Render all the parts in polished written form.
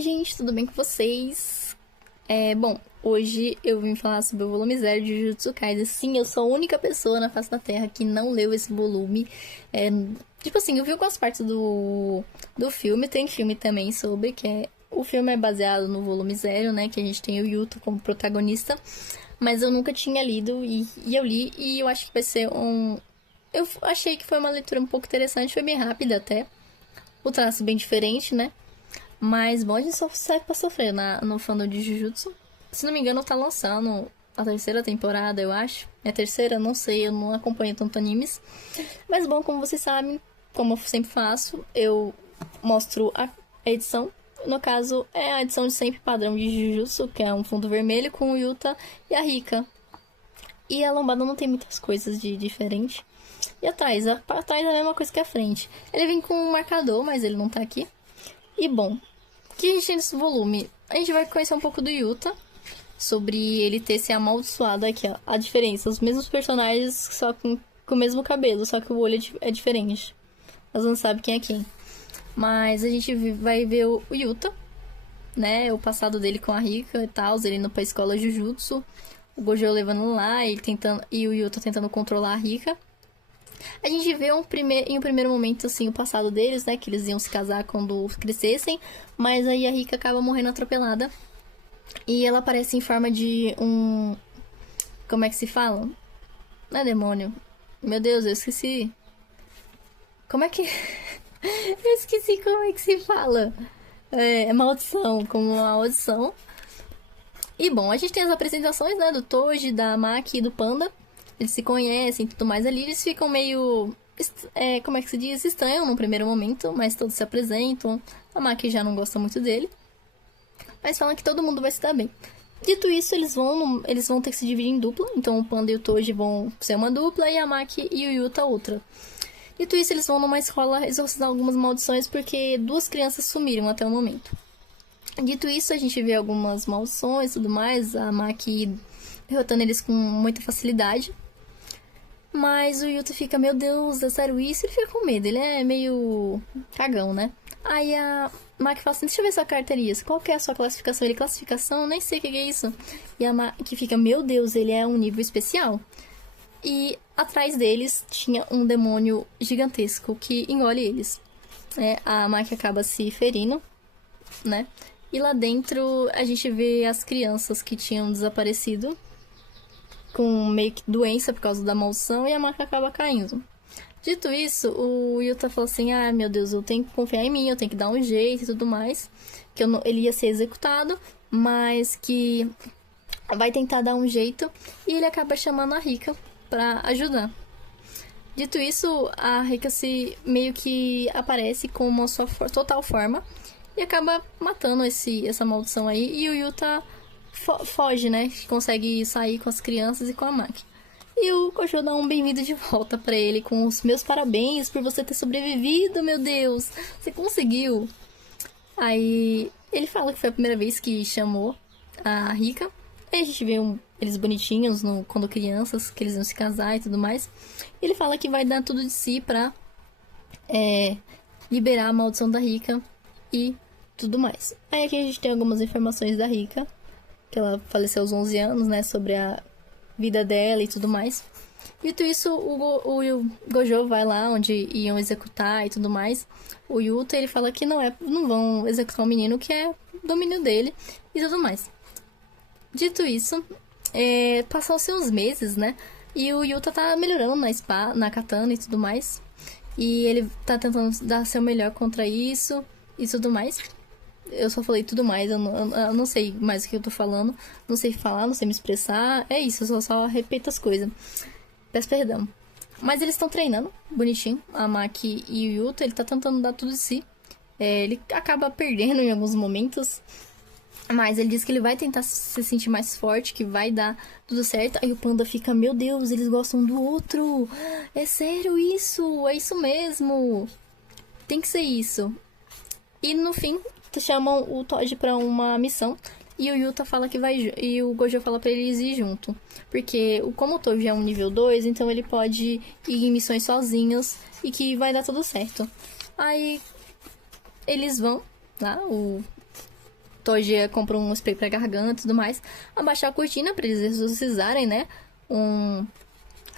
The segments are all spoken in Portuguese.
Oi, gente, tudo bem com vocês? Bom, hoje eu vim falar sobre o volume 0 de Jujutsu Kaisen. Sim, eu sou a única pessoa na face da Terra que não leu esse volume. É, tipo assim, eu vi algumas partes do filme, tem filme também sobre, o filme é baseado no volume 0, né? Que a gente tem o Yuta como protagonista. Mas eu nunca tinha lido e eu li e eu acho que vai ser um... Eu achei que foi uma leitura um pouco interessante, foi bem rápida até. O traço bem diferente, né? Mas, bom, a gente só serve pra sofrer no fandom de Jujutsu. Se não me engano, tá lançando a terceira temporada, eu acho. É a terceira? Não sei, eu não acompanho tanto animes. Mas, bom, como vocês sabem, como eu sempre faço, eu mostro a edição. No caso, é a edição de sempre padrão de Jujutsu, que é um fundo vermelho com o Yuta e a Rika. E a lombada não tem muitas coisas de diferente. E atrás? Atrás é a mesma coisa que a frente. Ele vem com um marcador, mas ele não tá aqui. E, bom, o que a gente tem nesse volume? A gente vai conhecer um pouco do Yuta, sobre ele ter se amaldiçoado aqui, ó. A diferença, os mesmos personagens, só com o mesmo cabelo, só que o olho é diferente. Nós não sabemos quem é quem. Mas a gente vai ver o Yuta, né? O passado dele com a Rika e tal, ele indo pra escola Jujutsu. O Gojo levando lá e o Yuta tentando controlar a Rika. A gente vê em um primeiro momento, assim, o passado deles, né? Que eles iam se casar quando crescessem. Mas aí a Rika acaba morrendo atropelada. E ela aparece em forma de um... Como é que se fala? Não é demônio. Meu Deus, eu esqueci. Como é que... eu esqueci como é que se fala. É maldição, como uma maldição. E, bom, a gente tem as apresentações, né? Do Toji, da Maki e do Panda. Eles se conhecem e tudo mais ali. Eles ficam meio... como é que se diz? Estranham no primeiro momento, mas todos se apresentam. A Maki já não gosta muito dele. Mas falam que todo mundo vai se dar bem. Dito isso, eles vão ter que se dividir em dupla. Então o Panda e o Toji vão ser uma dupla e a Maki e o Yuta outra. Dito isso, eles vão numa escola exorcizar algumas maldições porque duas crianças sumiram até o momento. Dito isso, a gente vê algumas maldições e tudo mais. A Maki derrotando eles com muita facilidade. Mas o Yuta fica, meu Deus, é sério isso? Ele fica com medo, ele é meio cagão, né? Aí a Maki fala assim, deixa eu ver sua carteirinha, qual que é a sua classificação? Ele, classificação? Nem sei o que é isso. E a Maki fica, meu Deus, ele é um nível especial. E atrás deles tinha um demônio gigantesco que engole eles. A Maki acaba se ferindo, né? E lá dentro a gente vê as crianças que tinham desaparecido com meio que doença por causa da maldição e a Maki acaba caindo. Dito isso, o Yuta falou assim, ah, meu Deus, eu tenho que confiar em mim, eu tenho que dar um jeito e tudo mais, que ele ia ser executado, mas que vai tentar dar um jeito, e ele acaba chamando a Rika pra ajudar. Dito isso, a Rika meio que aparece com uma sua total forma, e acaba matando essa maldição aí, e o Yuta foge, né? Consegue sair com as crianças e com a Maki. E o Gojo dá um bem-vindo de volta pra ele com os meus parabéns por você ter sobrevivido, meu Deus. Você conseguiu. Aí ele fala que foi a primeira vez que chamou a Rika. Aí a gente vê eles bonitinhos quando crianças, que eles iam se casar e tudo mais. E ele fala que vai dar tudo de si pra liberar a maldição da Rika e tudo mais. Aí aqui a gente tem algumas informações da Rika, que ela faleceu aos 11 anos, né, sobre a vida dela e tudo mais. Dito isso, o Gojo vai lá onde iam executar e tudo mais. O Yuta, ele fala que não vão executar o menino, que é domínio dele e tudo mais. Dito isso, passam-se uns meses, né, e o Yuta tá melhorando na katana e tudo mais. E ele tá tentando dar seu melhor contra isso e tudo mais. Eu só falei tudo mais, eu não sei mais o que eu tô falando. Não sei falar, não sei me expressar. É isso, eu só repito as coisas. Peço perdão. Mas eles estão treinando, bonitinho. A Maki e o Yuta, ele tá tentando dar tudo de si. Ele acaba perdendo em alguns momentos. Mas ele diz que ele vai tentar se sentir mais forte, que vai dar tudo certo. Aí o Panda fica, meu Deus, eles gostam do outro. É sério isso? É isso mesmo. Tem que ser isso. E no fim, chamam o Toji pra uma missão. E o Yuta fala que vai... E o Gojo fala pra eles ir junto. Porque como o Toji é um nível 2, então ele pode ir em missões sozinhos. E que vai dar tudo certo. Aí eles vão lá, Toji compra um spray pra garganta e tudo mais. Abaixar a cortina pra eles exorcizarem, né? Um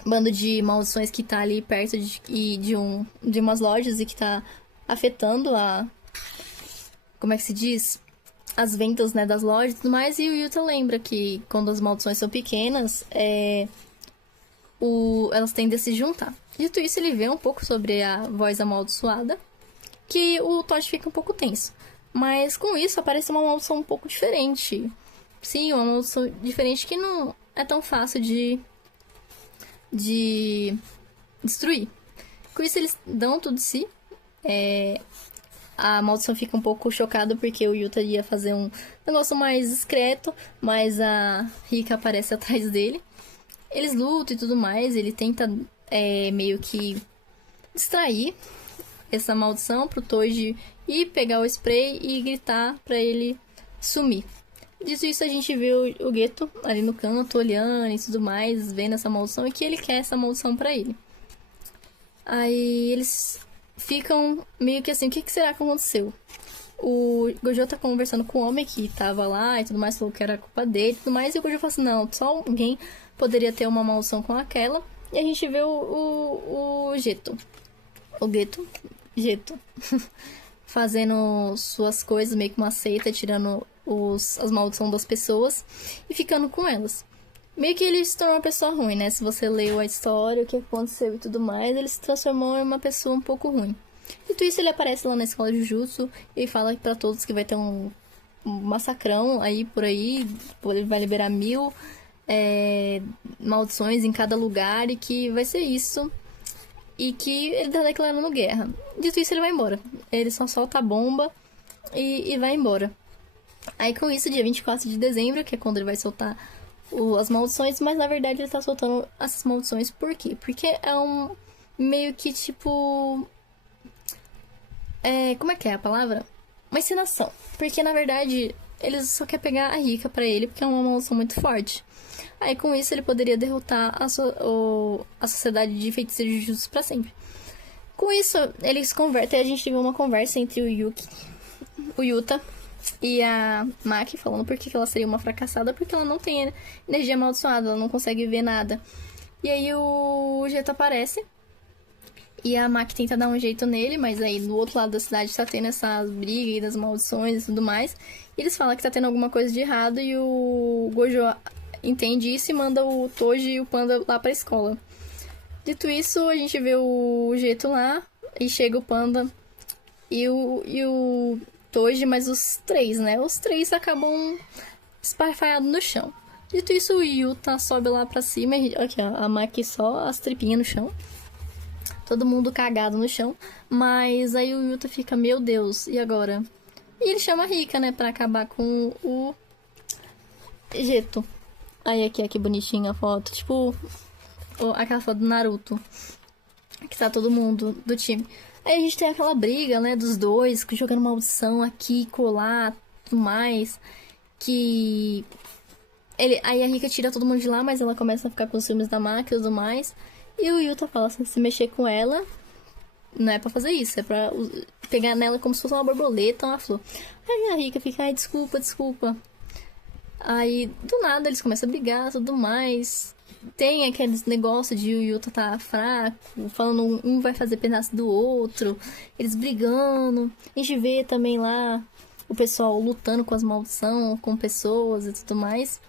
bando de maldições que tá ali perto de umas lojas e que tá afetando como é que se diz? As vendas, né, das lojas e tudo mais. E o Yuta lembra que quando as maldições são pequenas, elas tendem a se juntar. Dito isso, ele vê um pouco sobre a voz amaldiçoada, que o Toji fica um pouco tenso. Mas com isso aparece uma maldição um pouco diferente. Sim, uma maldição diferente que não é tão fácil de destruir. Com isso eles dão tudo de si. A maldição fica um pouco chocada porque o Yuta ia fazer um negócio mais discreto, mas a Rika aparece atrás dele. Eles lutam e tudo mais, ele tenta meio que distrair essa maldição pro Toji ir pegar o spray e gritar pra ele sumir. Dito isso, a gente vê o Geto ali no canto, olhando e tudo mais, vendo essa maldição e que ele quer essa maldição pra ele. Aí eles ficam meio que assim, o que será que aconteceu? O Gojo tá conversando com o homem que tava lá e tudo mais, falou que era culpa dele e tudo mais, e o Gojo fala assim, não, só alguém poderia ter uma maldição com aquela. E a gente vê o Geto. O Geto. Fazendo suas coisas, meio que uma seita, tirando as maldições das pessoas e ficando com elas. Meio que ele se tornou uma pessoa ruim, né? Se você leu a história, o que aconteceu e tudo mais, ele se transformou em uma pessoa um pouco ruim. Dito isso, ele aparece lá na escola de Jujutsu e fala pra todos que vai ter um massacrão aí por aí, ele vai liberar 1000 maldições em cada lugar e que vai ser isso. E que ele tá declarando guerra. Dito isso, ele vai embora. Ele só solta a bomba e vai embora. Aí com isso, dia 24 de dezembro, que é quando ele vai soltar as maldições, mas na verdade ele tá soltando essas maldições por quê? Porque é um meio que tipo... como é que é a palavra? Uma encenação. Porque na verdade ele só quer pegar a Rika pra ele, porque é uma maldição muito forte. Aí com isso ele poderia derrotar a sociedade de feiticeiros justos pra sempre. Com isso eles convertem, a gente teve uma conversa entre o Yuta e a Maki, falando por que ela seria uma fracassada, porque ela não tem energia amaldiçoada, ela não consegue ver nada. E aí o Geto aparece e a Maki tenta dar um jeito nele, mas aí do outro lado da cidade tá tendo essas brigas das maldições e tudo mais. E eles falam que tá tendo alguma coisa de errado e o Gojo entende isso e manda o Toji e o Panda lá pra escola. Dito isso, a gente vê o Geto lá e chega o Panda e o Toji, mas os três, né? Os três acabam esparfaiados no chão. Dito isso, o Yuta sobe lá pra cima. Aqui, ó, a Maki só as tripinhas no chão. Todo mundo cagado no chão. Mas aí o Yuta fica, meu Deus, e agora? E ele chama a Rika, né? Pra acabar com o Geto. Aí aqui, que bonitinha a foto. Tipo, aquela foto do Naruto. Que tá todo mundo do time. Aí a gente tem aquela briga, né, dos dois, jogando maldição aqui, colar, tudo mais. Que... Aí a Rika tira todo mundo de lá, mas ela começa a ficar com os ciúmes da máquina e tudo mais. E o Yuta fala assim, se mexer com ela, não é pra fazer isso, é pra pegar nela como se fosse uma borboleta, uma flor. Aí a Rika fica, ai, desculpa. Aí, do nada, eles começam a brigar, tudo mais. Tem aqueles negócios de o Yuta tá fraco, falando um vai fazer pedaço do outro, eles brigando. A gente vê também lá o pessoal lutando com as maldições, com pessoas e tudo mais.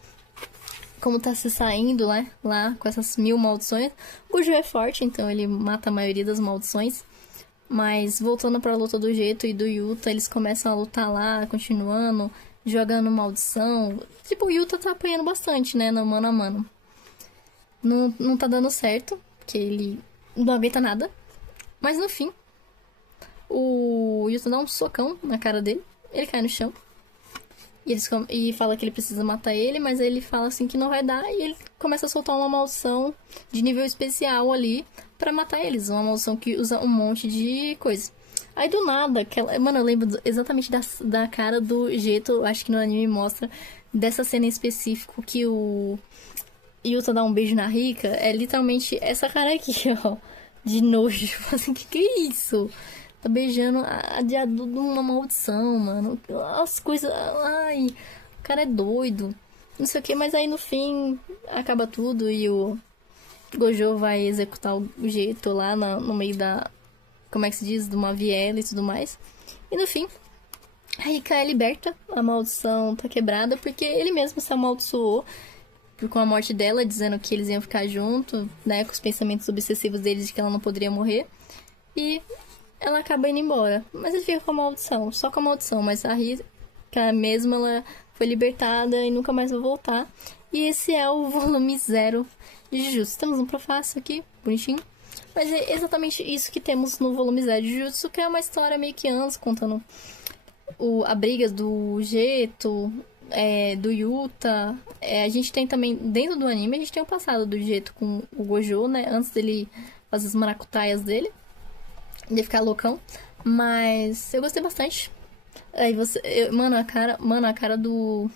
Como tá se saindo, né, lá com essas 1000 maldições. O Gojo é forte, então ele mata a maioria das maldições. Mas voltando pra luta do Geto e do Yuta, eles começam a lutar lá, continuando, jogando maldição. Tipo, o Yuta tá apanhando bastante, né, no mano a mano. Não tá dando certo, porque ele não aguenta nada. Mas no fim, o Yuta dá um socão na cara dele. Ele cai no chão. E fala que ele precisa matar ele, mas ele fala assim que não vai dar. E ele começa a soltar uma maldição de nível especial ali pra matar eles. Uma maldição que usa um monte de coisa. Aí do nada, mano, eu lembro exatamente da cara do Geto. Acho que no anime mostra dessa cena em específico que o Yuta dá um beijo na Rika. É literalmente essa cara aqui, ó. De nojo. Assim, que é isso? tá beijando a diadu de uma maldição, mano. As coisas. Ai, o cara é doido. Não sei o que, mas aí no fim acaba tudo e o Gojo vai executar o jeito lá no meio da. Como é que se diz? De uma viela e tudo mais. E no fim, a Rika é liberta, a maldição tá quebrada, porque ele mesmo se amaldiçoou com a morte dela, dizendo que eles iam ficar juntos, né? Com os pensamentos obsessivos deles de que ela não poderia morrer. E ela acaba indo embora. Mas ele fica com a maldição, só com a maldição. Mas a Rika mesmo, ela foi libertada e nunca mais vai voltar. E esse é o volume 0 de Jujutsu. Temos um prefácio aqui, bonitinho. Mas é exatamente isso que temos no volume 0 de Jujutsu, que é uma história meio que anos, contando a briga do Geto, do Yuta. A gente tem também, dentro do anime, a gente tem o passado do Geto com o Gojo, né? Antes dele fazer as maracutaias dele, de ficar loucão. Mas eu gostei bastante. Aí mano, a cara do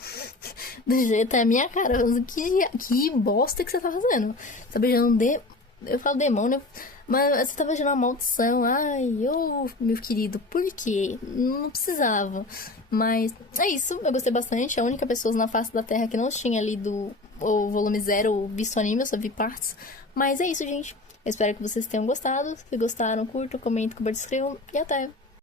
Geto é a minha cara. Que bosta que você tá fazendo? Você tá beijando eu falo demônio, mas você tá beijando uma maldição. Ai, meu querido, por quê? Não precisava. Mas é isso, eu gostei bastante. A única pessoa na face da Terra que não tinha lido o volume 0 ou visto anime, eu só vi partes. Mas é isso, gente. Eu espero que vocês tenham gostado. Se gostaram, curtam, comentem, compartilhem e até!